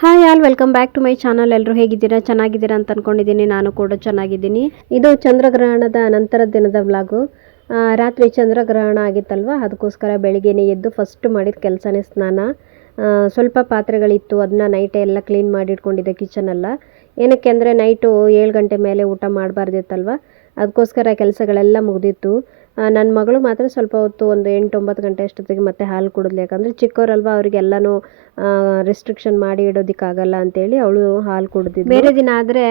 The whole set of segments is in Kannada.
Hi all welcome back to my channel ಎಲ್ಲರೂ ಹೇಗಿದ್ದೀರಾ? ಚೆನ್ನಾಗಿದ್ದೀರಾ ಅಂತ ಅನ್ಕೊಂಡಿದ್ದೀನಿ. ನಾನು ಕೂಡ ಚೆನ್ನಾಗಿದ್ದೀನಿ. ಇದು ಚಂದ್ರಗ್ರಹಣದ ನಂತರದ ದಿನದ ವ್ಲಾಗು ರಾತ್ರಿ ಚಂದ್ರಗ್ರಹಣ ಆಗಿತ್ತಲ್ವ? ಅದಕ್ಕೋಸ್ಕರ ಬೆಳಿಗ್ಗೆನೇ ಎದ್ದು ಫಸ್ಟ್ ಮಾಡಿದ ಕೆಲಸನೇ ಸ್ನಾನ. ಸ್ವಲ್ಪ ಪಾತ್ರೆಗಳಿತ್ತು. ಅದನ್ನ ನೈಟೇ ಎಲ್ಲ ಕ್ಲೀನ್ ಮಾಡಿ ಇಟ್ಕೊಂಡಿದ್ದೆ ಕಿಚನೆಲ್ಲ ಏನಕ್ಕೆ ಅಂದರೆ ನೈಟು ಏಳು ಗಂಟೆ ಮೇಲೆ ಊಟ ಮಾಡಬಾರ್ದಿತ್ತಲ್ವ? ಅದಕ್ಕೋಸ್ಕರ ಕೆಲಸಗಳೆಲ್ಲ ಮುಗ್ದಿತ್ತು. ನನ್ನ ಮಗಳು ಮಾತ್ರ ಸ್ವಲ್ಪ ಹೊತ್ತು ಒಂದು ಎಂಟು ಒಂಬತ್ತು ಗಂಟೆ ಅಷ್ಟೊತ್ತಿಗೆ ಮತ್ತೆ ಹಾಲು ಕುಡಿದ್ಲು. ಯಾಕಂದರೆ ಚಿಕ್ಕವರಲ್ವ ಅವರಿಗೆಲ್ಲನೂ ರೆಸ್ಟ್ರಿಕ್ಷನ್ ಮಾಡಿ ಇಡೋದಕ್ಕಾಗಲ್ಲ ಅಂತೇಳಿ ಅವಳು ಹಾಲು ಕುಡ್ದಿದ್ದು ಬೇರೆ ದಿನ ಆದರೆ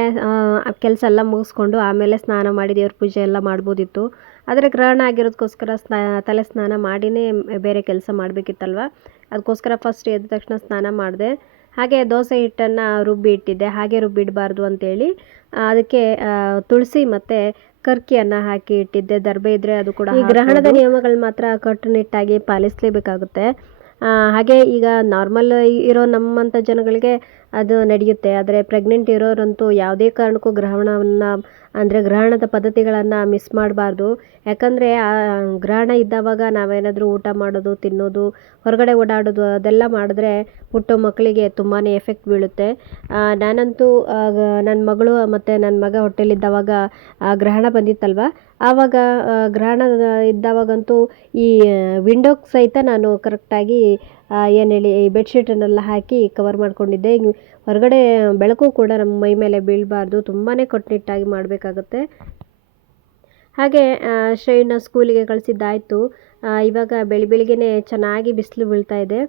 ಕೆಲಸ ಎಲ್ಲ ಮುಗಿಸ್ಕೊಂಡು ಆಮೇಲೆ ಸ್ನಾನ ಮಾಡಿ ದೇವ್ರ ಪೂಜೆ ಎಲ್ಲ ಮಾಡ್ಬೋದಿತ್ತು. ಆದರೆ ಗ್ರಹಣ ಆಗಿರೋದಕ್ಕೋಸ್ಕರ ಸ್ನಾ, ತಲೆ ಸ್ನಾನ ಮಾಡಿನೇ ಬೇರೆ ಕೆಲಸ ಮಾಡಬೇಕಿತ್ತಲ್ವ? ಅದಕ್ಕೋಸ್ಕರ ಫಸ್ಟ್ ಎದ್ದ ತಕ್ಷಣ ಸ್ನಾನ ಮಾಡಿದೆ. ಹಾಗೆ ದೋಸೆ ಹಿಟ್ಟನ್ನು ರುಬ್ಬಿ ಇಟ್ಟಿದ್ದೆ. ಹಾಗೆ ರುಬ್ಬಿಡಬಾರ್ದು ಅಂತೇಳಿ ಅದಕ್ಕೆ ತುಳಸಿ ಮತ್ತು ಕರ್ಕಿಯನ್ನು ಹಾಕಿ ಇಟ್ಟಿದ್ದೆ. ದರ್ಬೆ ಇದ್ರೆ ಅದು ಕೂಡ ಈ ಗ್ರಹಣದ ನಿಯಮಗಳು ಮಾತ್ರ ಕಟ್ಟುನಿಟ್ಟಾಗಿ ಪಾಲಿಸಲೇಬೇಕಾಗುತ್ತೆ. ಆ, ಹಾಗೆ ಈಗ ನಾರ್ಮಲ್ ಇರೋ ನಮ್ಮಂತ ಜನಗಳಿಗೆ ಅದು ನಡೆಯುತ್ತೆ. ಆದರೆ ಪ್ರೆಗ್ನೆಂಟ್ ಇರೋರಂತೂ ಯಾವುದೇ ಕಾರಣಕ್ಕೂ ಗ್ರಹಣವನ್ನು, ಅಂದರೆ ಗ್ರಹಣದ ಪದ್ಧತಿಗಳನ್ನು ಮಿಸ್ ಮಾಡಬಾರ್ದು. ಯಾಕಂದರೆ ಗ್ರಹಣ ಇದ್ದಾವಾಗ ನಾವೇನಾದರೂ ಊಟ ಮಾಡೋದು, ತಿನ್ನೋದು, ಹೊರಗಡೆ ಓಡಾಡೋದು, ಅದೆಲ್ಲ ಮಾಡಿದ್ರೆ ಹುಟ್ಟೋ ಮಕ್ಕಳಿಗೆ ತುಂಬಾ ಎಫೆಕ್ಟ್ ಬೀಳುತ್ತೆ. ನಾನಂತೂ ನನ್ನ ಮಗಳು ಮತ್ತು ನನ್ನ ಮಗ ಹೊಟ್ಟೆಲಿದ್ದಾವಾಗ ಗ್ರಹಣ ಬಂದಿತ್ತಲ್ವ? ಆವಾಗ ಗ್ರಹಣ ಇದ್ದಾವಾಗಂತೂ ಈ ವಿಂಡೋಗೆ ಸಹಿತ ನಾನು ಕರೆಕ್ಟಾಗಿ ಏನು ಹೇಳಿ, ಈ ಬೆಡ್ಶೀಟನ್ನೆಲ್ಲ ಹಾಕಿ ಕವರ್ ಮಾಡ್ಕೊಂಡಿದ್ದೆ. ಹೊರಗಡೆ ಬೆಳಕು ಕೂಡ ನಮ್ಮ ಮೈ ಮೇಲೆ ಬೀಳಬಾರ್ದು. ತುಂಬಾ ಕಟ್ಟುನಿಟ್ಟಾಗಿ ಮಾಡಬೇಕಾಗತ್ತೆ. ಹಾಗೆ ಶ್ರೇಯನ್ನ ಸ್ಕೂಲಿಗೆ ಕಳಿಸಿದ್ದಾಯಿತು. ಇವಾಗ ಬೆಳಿ ಬೆಳಿಗ್ಗೆಯೇ ಚೆನ್ನಾಗಿ ಬಿಸಿಲು ಬೀಳ್ತಾ ಇದೆ.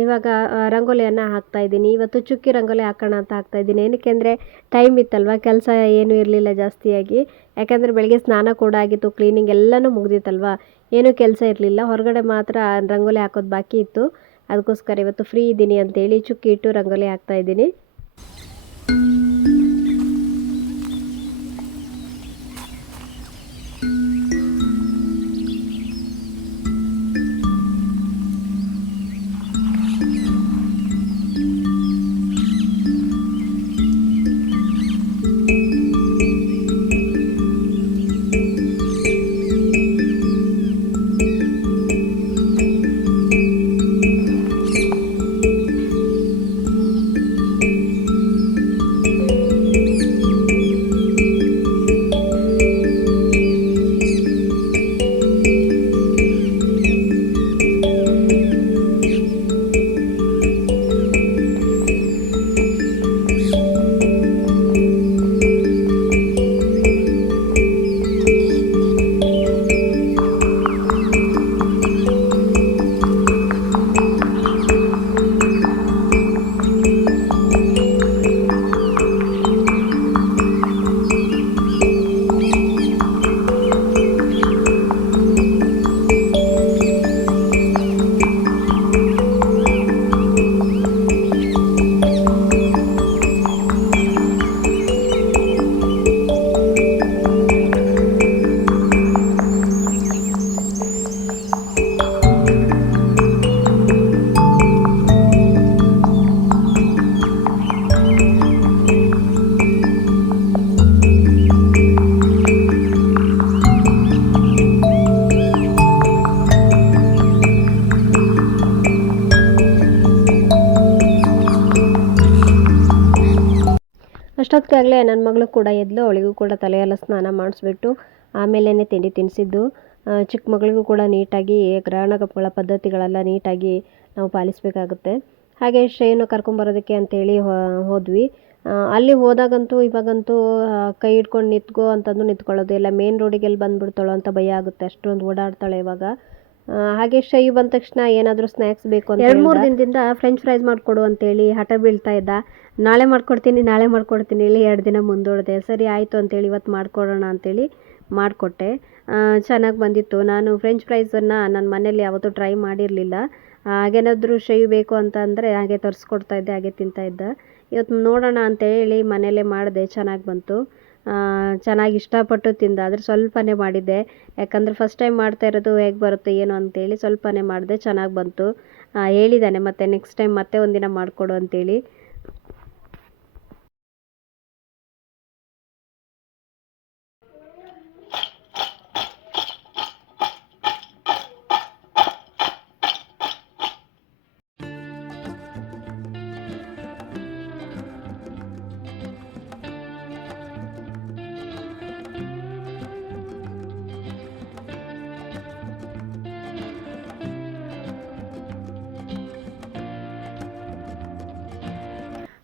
ಇವಾಗ ರಂಗೋಲಿಯನ್ನು ಹಾಕ್ತಾ ಇದ್ದೀನಿ. ಇವತ್ತು ಚುಕ್ಕಿ ರಂಗೋಲಿ ಹಾಕೋಣ ಅಂತ ಹಾಕ್ತಾ ಇದ್ದೀನಿ. ಏನಕ್ಕೆ ಅಂದರೆ ಟೈಮ್ ಇತ್ತಲ್ವ, ಕೆಲಸ ಏನೂ ಇರಲಿಲ್ಲ ಜಾಸ್ತಿಯಾಗಿ. ಯಾಕೆಂದರೆ ಬೆಳಗ್ಗೆ ಸ್ನಾನ ಕೂಡ ಆಗಿತ್ತು ಕ್ಲೀನಿಂಗ್ ಎಲ್ಲನೂ ಮುಗ್ದಿತ್ತಲ್ವ? ಏನೂ ಕೆಲಸ ಇರಲಿಲ್ಲ. ಹೊರಗಡೆ ಮಾತ್ರ ರಂಗೋಲಿ ಹಾಕೋದು ಬಾಕಿ ಇತ್ತು. ಅದಕ್ಕೋಸ್ಕರ ಇವತ್ತು ಫ್ರೀ ಇದ್ದೀನಿ ಅಂತೇಳಿ ಚುಕ್ಕಿ ಇಟ್ಟು ರಂಗೋಲಿ ಹಾಕ್ತಾ ಅಷ್ಟೊತ್ತಿಗಾಗಲೇ ನನ್ನ ಮಗಳು ಕೂಡ ಎದ್ಲು, ಅವಳಿಗೂ ಕೂಡ ತಲೆಯೆಲ್ಲ ಸ್ನಾನ ಮಾಡಿಸ್ಬಿಟ್ಟು ಆಮೇಲೆ ತಿಂಡಿ ತಿನ್ನಿಸಿದ್ದು ಚಿಕ್ಕ ಮಗಳಿಗೂ ಕೂಡ ನೀಟಾಗಿ ಗ್ರಹಣ ಗ್ರಹಣಗಳ ಪದ್ಧತಿಗಳೆಲ್ಲ ನೀಟಾಗಿ ನಾವು ಪಾಲಿಸಬೇಕಾಗುತ್ತೆ. ಹಾಗೆ ಶ್ರೇಯನ್ನು ಕರ್ಕೊಂಬರೋದಕ್ಕೆ ಅಂತೇಳಿ ಹೋದ್ವಿ. ಅಲ್ಲಿ ಹೋದಾಗಂತೂ ಇವಾಗಂತೂ ಕೈ ಹಿಡ್ಕೊಂಡು ನಿಂತ್ಕೋ ಅಂತಂದು ನಿಂತ್ಕೊಳ್ಳೋದು ಇಲ್ಲ. ಮೇನ್ ರೋಡಿಗೆಲ್ಲಿ ಬಂದುಬಿಡ್ತಾಳೋ ಅಂತ ಭಯ ಆಗುತ್ತೆ. ಅಷ್ಟೊಂದು ಓಡಾಡ್ತಾಳೆ ಇವಾಗ. ಹಾಗೆ ಶೈ ಬಂದ ತಕ್ಷಣ ಏನಾದರೂ ಸ್ನ್ಯಾಕ್ಸ್ ಬೇಕು ಅಂತ ಎರಡು ಮೂರು ದಿನದಿಂದ ಫ್ರೆಂಚ್ ಫ್ರೈಸ್ ಮಾಡಿಕೊಡು ಅಂತೇಳಿ ಹಠ ಬೀಳ್ತಾ ಇದ್ದ. ನಾಳೆ ಮಾಡ್ಕೊಡ್ತೀನಿ ನಾಳೆ ಮಾಡ್ಕೊಡ್ತೀನಿ ಇಲ್ಲಿ ಎರಡು ದಿನ ಮುಂದೂಡಿದೆ. ಸರಿ ಆಯಿತು ಅಂತೇಳಿ ಇವತ್ತು ಮಾಡ್ಕೊಡೋಣ ಅಂತೇಳಿ ಮಾಡಿಕೊಟ್ಟೆ. ಚೆನ್ನಾಗಿ ಬಂದಿತ್ತು. ನಾನು ಫ್ರೆಂಚ್ ಫ್ರೈಸನ್ನು ನನ್ನ ಮನೇಲಿ ಯಾವತ್ತೂ ಟ್ರೈ ಮಾಡಿರಲಿಲ್ಲ. ಹಾಗೇನಾದರೂ ಶೈ ಬೇಕು ಅಂತ ಅಂದರೆ ಹಾಗೆ ತರಿಸ್ಕೊಡ್ತಾ ಇದ್ದೆ ಹಾಗೆ ತಿಂತಾ ಇದ್ದ. ಇವತ್ತು ನೋಡೋಣ ಅಂತೇಳಿ ಮನೇಲೇ ಮಾಡಿದೆ ಚೆನ್ನಾಗಿ ಬಂತು. ಚೆನ್ನಾಗಿ ಇಷ್ಟಪಟ್ಟು ತಿಂದ. ಆದರೆ ಸ್ವಲ್ಪನೇ ಮಾಡಿದ್ದೆ. ಯಾಕಂದರೆ ಫಸ್ಟ್ ಟೈಮ್ ಮಾಡ್ತಾ ಇರೋದು ಹೇಗೆ ಬರುತ್ತೆ, ಏನು ಅಂತೇಳಿ ಸ್ವಲ್ಪನೇ ಮಾಡಿದೆ, ಚೆನ್ನಾಗಿ ಬಂತು. ಹೇಳಿದ್ದಾನೆ ಮತ್ತೆ ನೆಕ್ಸ್ಟ್ ಟೈಮ್ ಮತ್ತೆ ಒಂದಿನ ಮಾಡಿಕೊಡು ಅಂತೇಳಿ.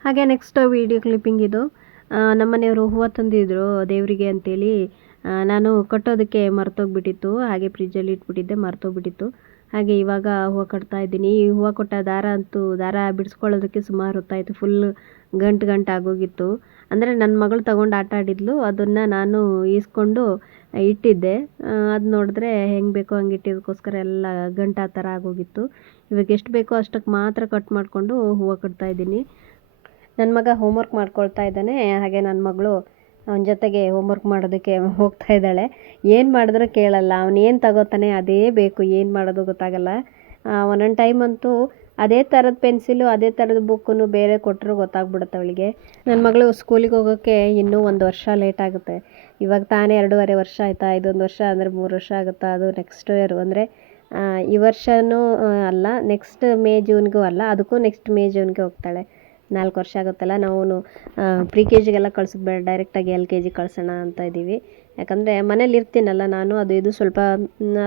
ಹಾಗೆ ನೆಕ್ಸ್ಟ್ ವಿಡಿಯೋ ಕ್ಲಿಪ್ಪಿಂಗ್ ಇದು. ನಮ್ಮ ನಮ್ಮನೆಯವರು ಹೂವು ತಂದಿದ್ರು ದೇವರಿಗೆ ಅಂತೇಳಿ. ನಾನು ಕಟ್ಟೋದಕ್ಕೆ ಮರ್ತೋಗ್ಬಿಟ್ಟಿತ್ತು. ಹಾಗೆ ಫ್ರಿಜ್ಜಲ್ಲಿ ಇಟ್ಬಿಟ್ಟಿದ್ದೆ, ಮರ್ತೋಗ್ಬಿಟ್ಟಿತ್ತು. ಹಾಗೆ ಇವಾಗ ಹೂವು ಕಟ್ತಾ ಇದ್ದೀನಿ. ಈ ಹೂವು ಕೊಟ್ಟ ದಾರ ಅಂತೂ ದಾರ ಬಿಡಿಸ್ಕೊಳ್ಳೋದಕ್ಕೆ ಸುಮಾರು ಹೊತ್ತಾಯಿತು. ಫುಲ್ ಗಂಟು ಗಂಟು ಆಗೋಗಿತ್ತು. ಅಂದರೆ ನನ್ನ ಮಗಳು ತಗೊಂಡು ಆಟ ಆಡಿದ್ಲು. ಅದನ್ನು ನಾನು ಈಸ್ಕೊಂಡು ಇಟ್ಟಿದ್ದೆ. ಅದು ನೋಡಿದ್ರೆ ಹೆಂಗೆ ಬೇಕೋ ಹಂಗೆ ಇಟ್ಟಿದ್ದಕ್ಕೋಸ್ಕರ ಎಲ್ಲ ಗಂಟು ಆ ಥರ ಆಗೋಗಿತ್ತು. ಇವಾಗ ಎಷ್ಟು ಬೇಕೋ ಅಷ್ಟಕ್ಕೆ ಮಾತ್ರ ಕಟ್ ಮಾಡಿಕೊಂಡು ಹೂವು ಕಟ್ತಾ ಇದ್ದೀನಿ. ನನ್ನ ಮಗ ಹೋಮ್ವರ್ಕ್ ಮಾಡ್ಕೊಳ್ತಾ ಇದ್ದಾನೆ, ಹಾಗೆ ನನ್ನ ಮಗಳು ಅವನ ಜೊತೆಗೆ ಹೋಮ್ವರ್ಕ್ ಮಾಡೋದಕ್ಕೆ ಹೋಗ್ತಾ ಇದ್ದಾಳೆ. ಏನು ಮಾಡಿದ್ರೂ ಕೇಳಲ್ಲ, ಅವನು ಏನು ತಗೋತಾನೆ ಅದೇ ಬೇಕು, ಏನು ಮಾಡೋದು ಗೊತ್ತಾಗಲ್ಲ. ಒಂದೊಂದು ಟೈಮ್ ಅಂತೂ ಅದೇ ಥರದ ಪೆನ್ಸಿಲು ಅದೇ ಥರದ ಬುಕ್ಕನ್ನು ಬೇರೆ ಕೊಟ್ಟರು ಗೊತ್ತಾಗ್ಬಿಡುತ್ತೆ ಅವಳಿಗೆ. ನನ್ನ ಮಗಳು ಸ್ಕೂಲಿಗೆ ಹೋಗೋಕ್ಕೆ ಇನ್ನೂ ಒಂದು ವರ್ಷ ಲೇಟ್ ಆಗುತ್ತೆ. ಇವಾಗ ತಾನೇ ಎರಡೂವರೆ ವರ್ಷ ಆಯಿತಾ, ಇದೊಂದು ವರ್ಷ ಅಂದರೆ ಮೂರು ವರ್ಷ ಆಗುತ್ತಾ, ಅದು ನೆಕ್ಸ್ಟ್ ಇಯರು ಅಂದರೆ ಈ ವರ್ಷವೂ ಅಲ್ಲ ನೆಕ್ಸ್ಟ್ ಮೇ ಜೂನ್ಗೂ ಅಲ್ಲ, ಅದಕ್ಕೂ ನೆಕ್ಸ್ಟ್ ಮೇ ಜೂನ್ಗೆ ಹೋಗ್ತಾಳೆ. ನಾಲ್ಕು ವರ್ಷ ಆಗುತ್ತಲ್ಲ ನಾವು ಪ್ರಿ ಕೆ ಜಿಗೆಲ್ಲ ಕಳ್ಸೋದು ಡೈರೆಕ್ಟಾಗಿ ಎಲ್ ಕೆ ಜಿ ಕಳ್ಸೋಣ ಅಂತ ಇದ್ದೀವಿ ಯಾಕಂದರೆ ಮನೇಲಿ ಇರ್ತೀನಲ್ಲ, ನಾನು ಅದು ಇದು ಸ್ವಲ್ಪ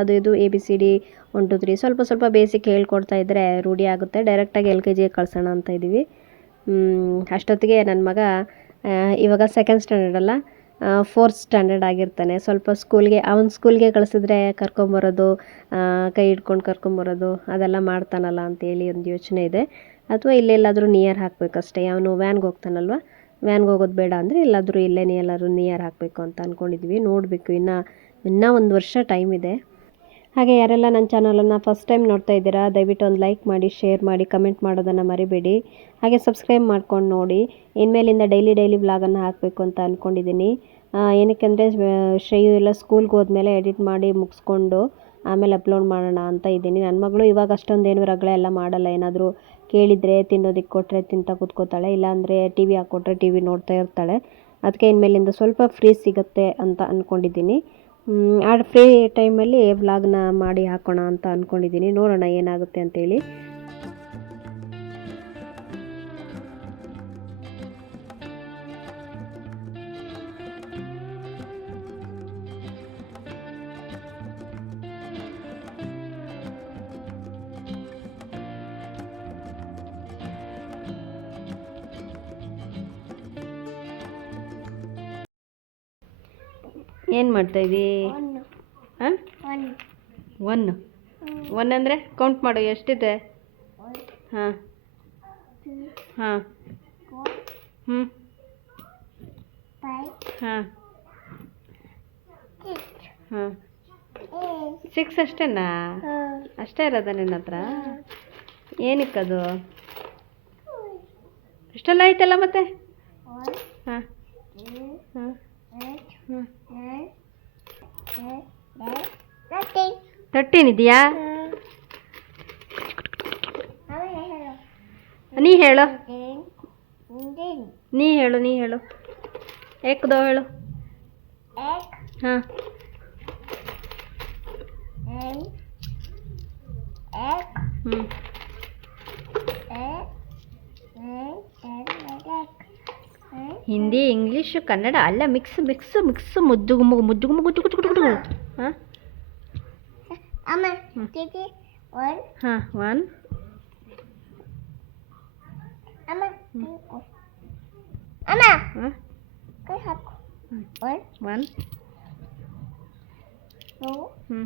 ಅದು ಇದು A B C D one two three ಸ್ವಲ್ಪ ಸ್ವಲ್ಪ ಬೇಸಿಕ್ ಹೇಳ್ಕೊಡ್ತಾ ಇದ್ದರೆ ರೂಢಿ ಆಗುತ್ತೆ ಡೈರೆಕ್ಟಾಗಿ ಎಲ್ ಕೆ ಜಿಗೆ ಕಳ್ಸೋಣ ಅಂತ ಇದ್ದೀವಿ ಅಷ್ಟೊತ್ತಿಗೆ ನನ್ನ ಮಗ ಇವಾಗ ಸೆಕೆಂಡ್ ಸ್ಟ್ಯಾಂಡರ್ಡ್ ಅಲ್ಲ ಫೋರ್ತ್ ಸ್ಟ್ಯಾಂಡರ್ಡ್ ಆಗಿರ್ತಾನೆ. ಸ್ವಲ್ಪ ಸ್ಕೂಲ್ಗೆ ಅವನ ಸ್ಕೂಲ್ಗೆ ಕಳಿಸಿದ್ರೆ ಕರ್ಕೊಂಬರೋದು ಕೈ ಹಿಡ್ಕೊಂಡು ಕರ್ಕೊಂಬರೋದು, ಅದೆಲ್ಲ ಮಾಡ್ತಾನಲ್ಲ ಅಂತೇಳಿ ಒಂದು ಯೋಚನೆ ಇದೆ. ಅಥವಾ ಇಲ್ಲೆಲ್ಲಾದರೂ ನಿಯರ್ ಹಾಕಬೇಕಷ್ಟೇ ಅವನು ವ್ಯಾನ್ಗೆ ಹೋಗ್ತಾನಲ್ವ? ವ್ಯಾನ್ಗೆ ಹೋಗೋದು ಬೇಡ ಅಂದರೆ ಎಲ್ಲಾದರೂ ಇಲ್ಲೇ ಎಲ್ಲಾದರೂ ನಿಯರ್ ಹಾಕಬೇಕು ಅಂತ ಅಂದ್ಕೊಂಡಿದ್ವಿ ನೋಡಬೇಕು. ಇನ್ನು, ಇನ್ನೂ ಒಂದು ವರ್ಷ ಟೈಮ್ ಇದೆ. ಹಾಗೆ ಯಾರೆಲ್ಲ ನನ್ನ ಚಾನಲನ್ನು ಫಸ್ಟ್ ಟೈಮ್ ನೋಡ್ತಾ ಇದ್ದೀರಾ, ದಯವಿಟ್ಟು ಒಂದು ಲೈಕ್ ಮಾಡಿ ಶೇರ್ ಮಾಡಿ ಕಮೆಂಟ್ ಮಾಡೋದನ್ನು ಮರಿಬೇಡಿ. ಹಾಗೆ ಸಬ್ಸ್ಕ್ರೈಬ್ ಮಾಡ್ಕೊಂಡು ನೋಡಿ. ಇನ್ಮೇಲಿಂದ ಡೈಲಿ ಡೈಲಿ ವ್ಲಾಗನ್ನು ಹಾಕಬೇಕು ಅಂತ ಅಂದ್ಕೊಂಡಿದ್ದೀನಿ ಏನಕ್ಕೆ ಅಂದರೆ ಶ್ರೇಯು ಎಲ್ಲ ಸ್ಕೂಲ್ಗೆ ಹೋದ್ಮೇಲೆ ಎಡಿಟ್ ಮಾಡಿ ಮುಗಿಸ್ಕೊಂಡು ಆಮೇಲೆ ಅಪ್ಲೋಡ್ ಮಾಡೋಣ ಅಂತ ಇದ್ದೀನಿ. ನನ್ನ ಮಗಳು ಇವಾಗ ಅಷ್ಟೊಂದೇನು ರಗಳೆ ಎಲ್ಲ ಮಾಡಲ್ಲ. ಏನಾದರೂ ಕೇಳಿದರೆ ತಿನ್ನೋದಕ್ಕೆ ಕೊಟ್ಟರೆ ತಿಂತಾ ಕೂತ್ಕೋತಾಳೆ, ಇಲ್ಲಾಂದರೆ ಟಿ ವಿ ಹಾಕ್ಕೊಟ್ರೆ ಟಿ ವಿ ನೋಡ್ತಾ ಇರ್ತಾಳೆ. ಅದಕ್ಕೆ ಇನ್ಮೇಲಿಂದ ಸ್ವಲ್ಪ ಫ್ರೀ ಸಿಗುತ್ತೆ ಅಂತ ಅಂದ್ಕೊಂಡಿದ್ದೀನಿ ಆ ಫ್ರೀ ಟೈಮಲ್ಲಿ ವ್ಲಾಗ್ನ ಮಾಡಿ ಹಾಕೋಣ ಅಂತ ಅಂದ್ಕೊಂಡಿದ್ದೀನಿ ನೋಡೋಣ ಏನಾಗುತ್ತೆ ಅಂತೇಳಿ. ಏನು ಮಾಡ್ತಾಯಿದ್ದೀ ಹಾಂ? ಒನ್ ಒನ್ ಅಂದರೆ ಕೌಂಟ್ ಮಾಡು, ಎಷ್ಟಿದೆ? ಹಾಂ. ಹಾಂ. ಹ್ಞೂ ಹಾಂ. ಹಾಂ. ಸಿಕ್ಸ್ ಅಷ್ಟೇನಾ? ಅಷ್ಟೇ ಇರೋದ ನಿನ್ನ ಹತ್ರ? ಏನಕ್ಕದು? ಇಷ್ಟೆಲ್ಲ ಐತಲ್ಲ ಮತ್ತೆ ಹಾಂ ಹಾಂ ಹ್ಞೂ ತರ್ಟೀನ್ ಇದೆಯಾ ನೀ ಹೇಳು ನೀ ಹೇಳು ನೀ ಹೇಳು ಏಕದೋ ಹೇಳು ಹಾಂ ಹ್ಞೂ ಹಿಂದಿ ಇಂಗ್ಲೀಷ್ ಕನ್ನಡ ಅಲ್ಲ ಮಿಕ್ಸ್ ಮಿಕ್ಸ್ ಮಿಕ್ಸ್ ಮುದ್ದು ಮುದ್ದು ಮುದ್ದು ಹಾಂ ಹಾಂ ಒನ್ ಹಾಂ. ಒನ್ ಹ್ಞೂ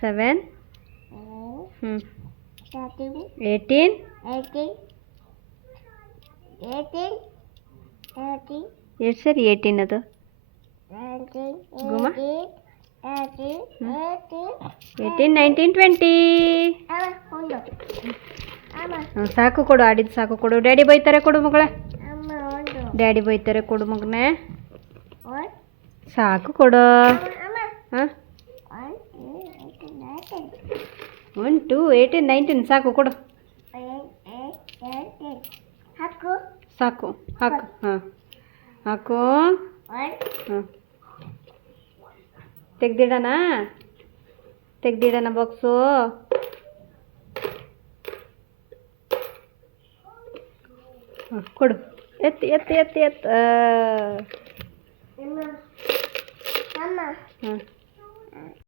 ಸೆವೆನ್ ಹ್ಞೂ ಏಯ್ಟೀನ್ ಎಷ್ಟು ಸರಿ ಏಯ್ಟೀನ್ ಅದು? ಗುಮ ಏಯ್ಟೀನ್ ನೈನ್ಟೀನ್ ಟ್ವೆಂಟಿ. ಸಾಕು ಕೊಡು ಆಡಿದ ಸಾಕು ಕೊಡು. ಡ್ಯಾಡಿ ಬೈತಾರೆ ಕೊಡು ಮಗಳೇ. ಡ್ಯಾಡಿ ಬೈತಾರೆ ಕೊಡು ಮಗನೇ. ಸಾಕು ಕೊಡು. ಹಾಂ? ಒನ್ ಟು ಏಯ್ಟೀನ್ ನೈನ್ಟೀನ್ ಸಾಕು ಕೊಡು. ಸಾಕು ಹಾಕು ಹಾಂ. ಹಾಕು. ಹಾಂ. ತೆಗ್ದಿಡಣ? ತೆಗ್ದಿಡೋಣ ಬಾಕ್ಸು ಕೊಡು. ಎತ್ತಿ ಎತ್ತಿ ಎತ್ತಿ ಎತ್ತ ಹಾಂ.